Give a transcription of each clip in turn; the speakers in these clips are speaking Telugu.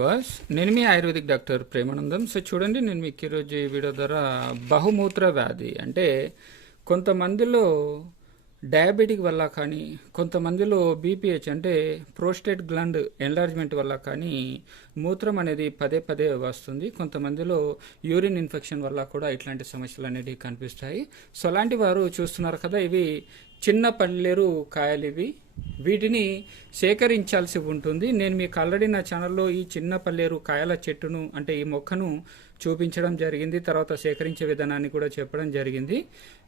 వాస్ నేను మీ ఆయుర్వేదిక్ డాక్టర్ ప్రేమానందం. సో చూడండి నేను మీకు ఈరోజు ఈ వీడియో ద్వారా బహుమూత్ర వ్యాధి అంటే కొంతమందిలో డయాబెటిక్ వల్ల కానీ కొంతమందిలో బీపీహెచ్ అంటే ప్రోస్టేట్ గ్లాండ్ ఎన్లార్జ్మెంట్ వల్ల కానీ మూత్రం అనేది పదే పదే వస్తుంది. కొంతమందిలో యూరిన్ ఇన్ఫెక్షన్ వల్ల కూడా ఇట్లాంటి సమస్యలు అనేవి కనిపిస్తాయి. సో అలాంటి వారు చూస్తున్నారు కదా ఇవి చిన్న పల్లెరు కాయలు ఇవి వీటిని సేకరించాల్సి ఉంటుంది. నేను మీకు ఆల్రెడీ నా ఛానల్లో ఈ చిన్న పల్లేరు కాయల చెట్టును అంటే ఈ మొక్కను చూపించడం జరిగింది. తర్వాత సేకరించే విధానాన్ని కూడా చెప్పడం జరిగింది.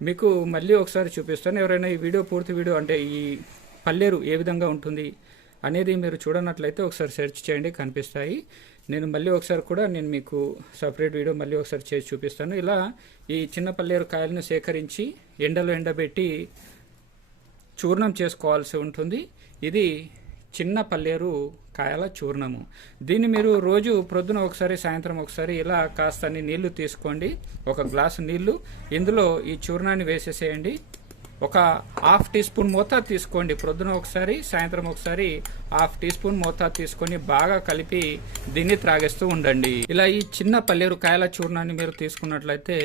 మీకు మళ్ళీ ఒకసారి చూపిస్తాను. ఎవరైనా ఈ వీడియో పూర్తి వీడియో అంటే ఈ పల్లేరు ఏ విధంగా ఉంటుంది అనేది మీరు చూడనట్లయితే ఒకసారి సెర్చ్ చేయండి కనిపిస్తాయి. నేను మళ్ళీ ఒకసారి కూడా నేను మీకు సపరేట్ వీడియో మళ్ళీ ఒకసారి చేసి చూపిస్తాను. ఇలా ఈ చిన్న పల్లేరు కాయలను సేకరించి ఎండలో ఎండబెట్టి చూర్ణం చేసుకోవాల్సి ఉంటుంది. ఇది చిన్న పల్లేరు కాయల చూర్ణము. దీన్ని మీరు రోజు ప్రొద్దున ఒకసారి సాయంత్రం ఒకసారి ఇలా కాస్తని నీళ్ళు తీసుకోండి. ఒక గ్లాసు నీళ్ళు. ఇందులో ఈ చూర్ణాన్ని వేసేసేయండి. ఒక హాఫ్ టీ స్పూన్ మోతా తీసుకోండి. ప్రొద్దున ఒకసారి సాయంత్రం ఒకసారి హాఫ్ టీ స్పూన్ మోతా తీసుకొని బాగా కలిపి దీన్ని త్రాగేస్తూ ఉండండి. ఇలా ఈ చిన్న పల్లేరు కాయల చూర్ణాన్ని మీరు తీసుకున్నట్లయితే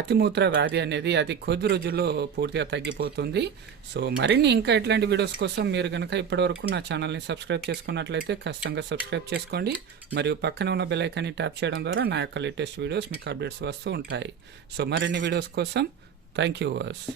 అతిమూత్ర వ్యాధి అనేది అది కొద్ది రోజుల్లో పూర్తిగా తగ్గిపోతుంది. సో మరిన్ని ఇంకా ఇట్లాంటి వీడియోస్ కోసం మీరు కనుక ఇప్పటివరకు నా ఛానల్ని సబ్స్క్రైబ్ చేసుకున్నట్లయితే ఖచ్చితంగా సబ్స్క్రైబ్ చేసుకోండి. మరియు పక్కన ఉన్న బెలైకాన్ని ట్యాప్ చేయడం ద్వారా నా యొక్క లేటెస్ట్ వీడియోస్ మీకు అప్డేట్స్ వస్తూ ఉంటాయి. సో మరిన్ని వీడియోస్ కోసం థ్యాంక్ యూ వర్స్.